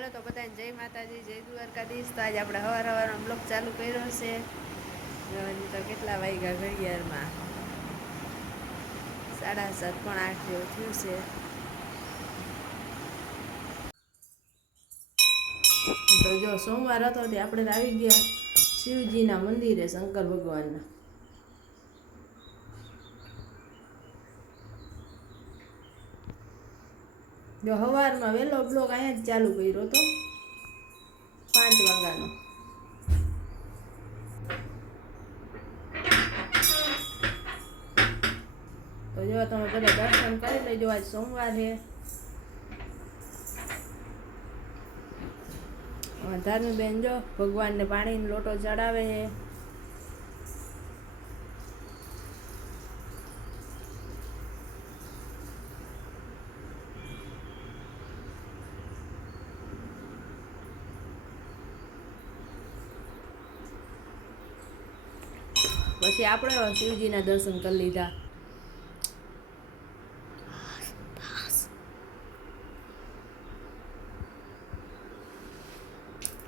હાલો તો બધાને જય માતાજી, જય દ્વારકાધીશ. તો આજે આપણે સવારનો બ્લોગ ચાલુ કર્યો છે. હજી તો કેટલા વાગ્યા ઘડિયાળમાં 7:30 પણ 8 જેવું થયું છે. તો જો સોમવાર હતો તે આપણે આવી ગયા શિવજીના મંદિરે, શંકર ભગવાનના. જો સવારમાં વહેલો બ્લોગ અહીંયા જ ચાલુ કર્યો હતો 5 વાગ્યાનો. તો જો તમે બધા દર્શન કરી લેજો, આજ સોમવાર છે. ધાર્મીબેન જો ભગવાનને પાણીનો લોટો ચડાવે છે. પછી આપણે શિવજીના દર્શન કરી લીધા.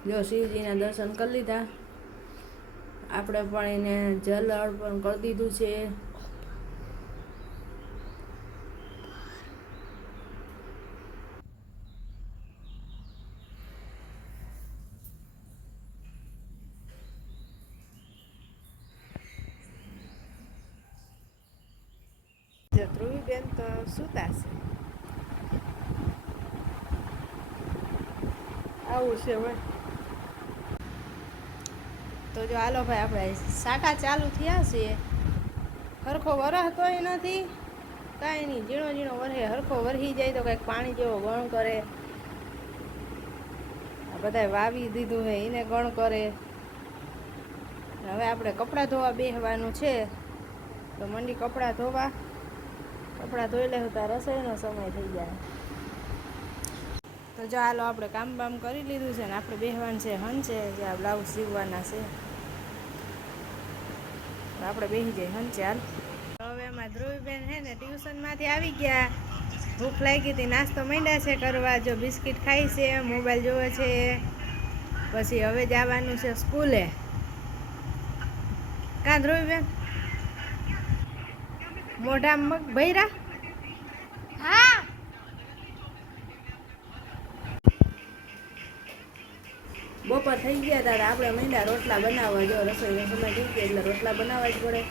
જો શિવજીના દર્શન કરી લીધા. આપણે પણ એને જલ અર્પણ કરી દીધું છે. ધ્રુવીબેન તો સૂતા છે. આવું છે ભાઈ. તો જો હાલો ભાઈ, આપણે સાટા ચાલુ થયા છીએ. હરખો વરસતોય નથી, કાંઈ નહીં. ઝીણો ઝીણો વરસે, હરખો વરસી જાય તો કંઈક પાણી જેવો ગણ કરે. આ બધાય વાવી દીધું છે એને ગણ કરે. હવે આપણે કપડાં ધોવા બેસવાનું છે, તો મંડી કપડાં ધોવા. કપડાં ધોઈ લે તો રસોઈનો સમય થઈ જાય. તો જો હાલો, આપણે કામ બામ કરી લીધું છે ને આપણે બેસવાનું છે હંચે, જે આ બ્લાઉઝ સીવવાના છે. તો આપણે બેસી જઈએ હંચે. હાલ હવે એમાં ધ્રુવીબેન છે ને ટ્યુશનમાંથી આવી ગયા. ભૂખ લાગી હતી, નાસ્તો માંડ્યા છે કરવા. જો બિસ્કિટ ખાઈ છે, મોબાઈલ જોવે છે. પછી હવે જવાનું છે સ્કૂલે. કાં ધ્રુવીબેન મોઢા મગ ભૈરા? હા. બપોર થઈ ગયા ત્યારે આપણે માંડ્યા રોટલા બનાવવા. જો રસોઈનો સમય થઈ ગયો એટલે રોટલા બનાવવા જ પડે.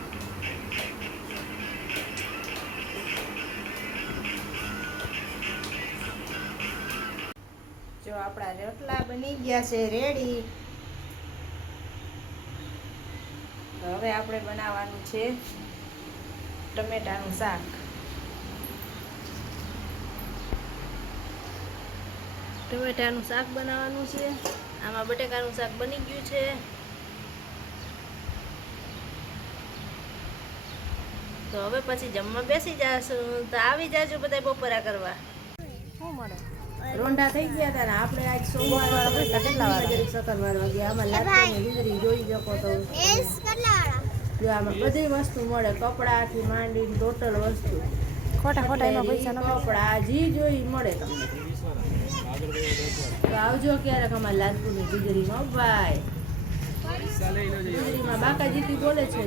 જો આપણા રોટલા બની ગયા છે રેડી. હવે આપણે બનાવવાનું છે ટમેટાનું શાક. ટમેટાનું શાક બનાવવાનું છે. આમાં બટેકાનું શાક બની ગયું છે. તો હવે પછી જમવા બેસી જશું. તો આવી જાજો બધા બપોરા કરવા. શું મળે? રોંઢા થઈ ગયા હતા ને આપણે આજ સોમવાર કેટલા વાગ્યા આમાં લાગતી વીજળી જોઈ શકો તો. જો આમાં બધી વસ્તુ મળે, કપડાથી માંડીને ટોટલ વસ્તુ. ખોટા એમાં પૈસા કપડા જી જોઈ મળે તમને. તો આવજો ક્યારેક અમારે લાલપુરની ગુજરીમાં ભાઈ. ગુજરીમાં બાકાજીથી બોલે છે.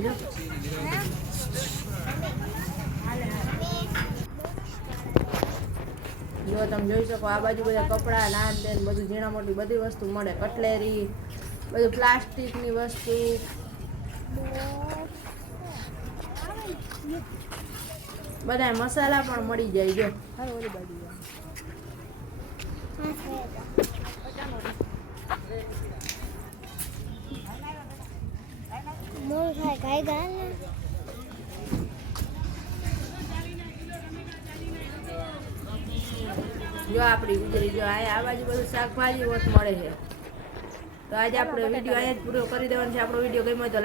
જો તમે જોઈ શકો આ બાજુ બધા કપડા, નાન તેન બધું ઝીણા મોટી બધી વસ્તુ મળે. કટલેરી, બધું પ્લાસ્ટિકની વસ્તુ. બધા મસાલા પણ મળી જાય. જો ઓલી બાજુ જો આપણી ગુજરી. જો આ બાજુ બધું શાકભાજી મળે છે. તો આજે આપણે વિડીયો અહીંયા જ પૂરો કરી દેવાનો છે. આપણો વિડીયો ગમ્યો તો